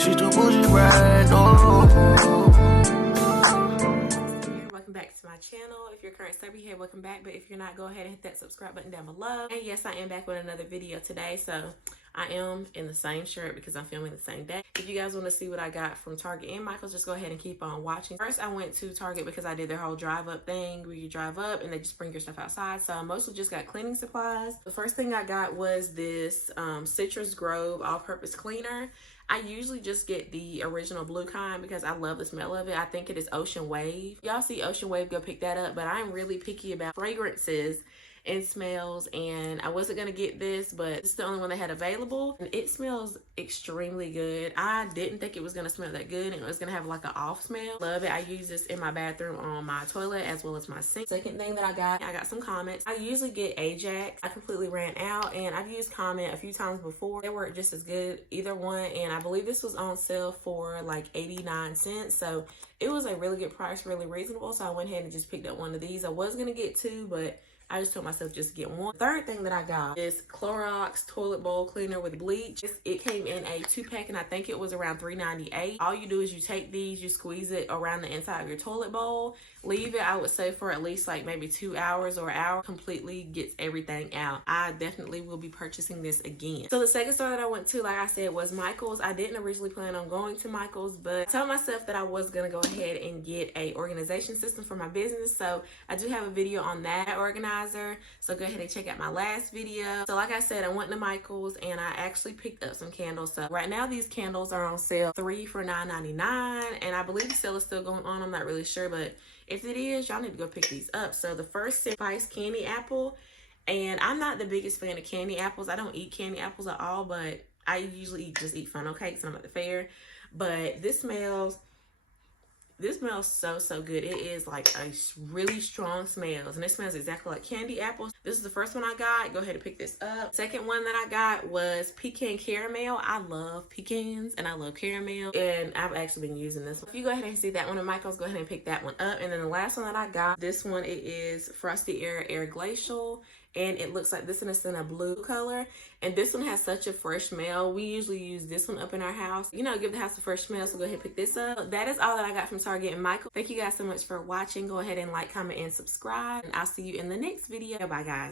she too bougie right, no. Welcome back to my channel. If you're a current sub here, welcome back. But if you're not, go ahead and hit that subscribe button down below. And yes, I am back with another video today. So I am in the same shirt because I'm filming the same day. If you guys want to see what I got from Target and Michael's, just go ahead and keep on watching. First, I went to Target because I did their whole drive up thing where you drive up and they just bring your stuff outside. So I mostly just got cleaning supplies. The first thing I got was this Citrus Grove all-purpose cleaner. I usually just get the original blue kind because I love the smell of it. I think it is Ocean Wave. Y'all see Ocean Wave, go pick that up. But I'm really picky about fragrances and smells, and I wasn't gonna get this, but it's the only one they had available, and it smells extremely good. I didn't think it was gonna smell that good and it was gonna have like an off smell. Love it. I use this in my bathroom on my toilet as well as my sink. Second thing that I got some Comets. I usually get Ajax. I completely ran out, and I've used Comet a few times before. They weren't just as good, either one, and I believe this was on sale for like 89 cents, so it was a really good price, really reasonable. So I went ahead and just picked up one of these. I was gonna get two, but I just told myself just to get one. Third thing that I got is Clorox toilet bowl cleaner with bleach. It came in a 2-pack, and I think it was around $3.98. All you do is you take these, you squeeze it around the inside of your toilet bowl, leave it, I would say, for at least like maybe 2 hours or an hour. Completely gets everything out. I definitely will be purchasing this again. So the second store that I went to, like I said, was Michael's. I didn't originally plan on going to Michael's, but I told myself that I was gonna go ahead and get a organization system for my business. So I do have a video on that organizer. So go ahead and check out my last video. So like I said, I went to Michael's and I actually picked up some candles. So right now these candles are on sale, 3 for $9.99, and I believe the sale is still going on. I'm not really sure, but if it is, y'all need to go pick these up. So the first is spiced candy apple, and I'm not the biggest fan of candy apples. I don't eat candy apples at all, but I usually just eat funnel cakes when I'm at the fair. But this smells so good. It is like a really strong smell, and it smells exactly like candy apples. This is the first one I got. Go ahead and pick this up. Second one that I got was Pecan Caramel. I love pecans and I love caramel, and I've actually been using this one. If you go ahead and see that one at Michael's, go ahead and pick that one up. And then the last one that I got, this one, it is Frosty Air Glacial, and it looks like this one is in a blue color, and this one has such a fresh smell. We usually use this one up in our house, you know, give the house a fresh smell. So go ahead and pick this up. That is all that I got from Target and Michael. Thank you guys so much for watching. Go ahead and like, comment, and subscribe, and I'll see you in the next video. Bye guys.